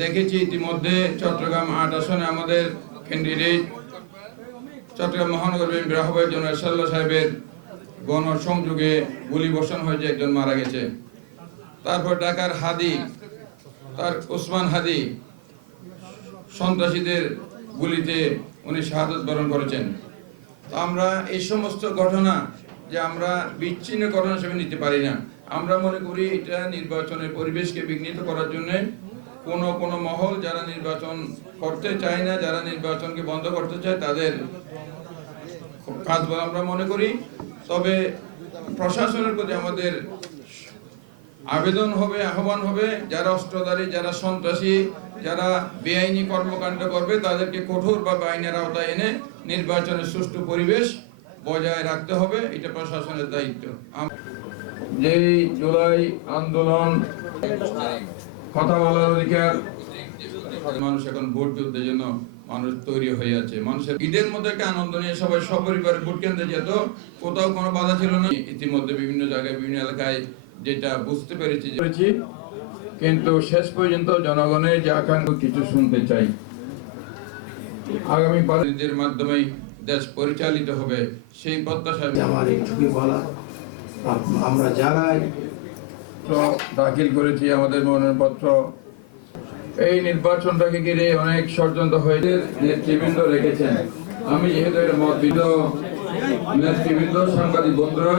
দেখেছি ইতিমধ্যে চট্টগ্রাম আট আসনে আমাদের ক্যান্ডিডেট চট্টগ্রাম মহানগর বিএনপির আহ্বায়ক জনাব সাহেবের গণসংযোগে গুলি বর্ষণ হয়েছে একজন মারা গেছে। তারপর ঢাকার হাদি, তার ওসমান হাদি সন্ত্রাসীদের গুলিতে উনি শাহাদত বরণ করেছেন। আমরা এই সমস্ত ঘটনা যে আমরা বিচ্ছিন্ন ঘটনা হিসেবে নিতে পারি না। আমরা মনে করি এটা নির্বাচনের পরিবেশকে বিঘ্নিত করার জন্য কোন কোন মহল যারা নির্বাচন করতে চায় না, যারা নির্বাচনকে বন্ধ করতে চায়, তাদের কাজ বলে আমরা মনে করি। তবে প্রশাসনের প্রতি আমাদের আবেদন হবে, আহ্বান হবে, যারা অস্ত্রধারী, যারা সন্ত্রাসী, যারা বেআইনি কর্মকাণ্ড করবে, তাদেরকে কঠোর বা আইনের আওতায় এনে নির্বাচনের সুষ্ঠু পরিবেশ বজায় রাখতে হবে, এটা প্রশাসনের দায়িত্ব। যেই জুলাই আন্দোলন কথা বলার অধিকার। মানুষ এখন ভোট যুদ্ধের জন্য মানুষ তৈরি হয়ে আছে মানুষের ঈদের মধ্যে একটা আনন্দ নিয়ে সবাই সপরিবারে ভোট কেন্দ্রে যেত, কোথাও কোনো বাধা ছিল না। ইতিমধ্যে বিভিন্ন জায়গায়, বিভিন্ন এলাকায় যেটা বুঝতে পেরেছি কিন্তু শেষ পর্যন্ত জনগণের যে আকাঙ্ক্ষা, কিছু শুনতে চাই। আগামী পালিদের মাধ্যমে দেশ পরিচালিত হবে সেই প্রত্যাশা। আমার এইটুকুই বলা আমরা যারাই দাখিল করেছি আমাদের মনোনয়নপত্র এই নির্বাচনটাকে ঘিরে অনেক ষড়যন্ত্র হয়েছে নেতৃবৃন্দ রেখেছেন। আমি যেহেতু এর মত বিদ নেতৃবৃন্দ, সাংবাদিক বন্ধুরা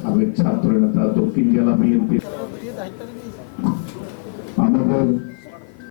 সাবেক ছাত্র নেতা দক্ষিণ জেলা বিএনপি। আমাদের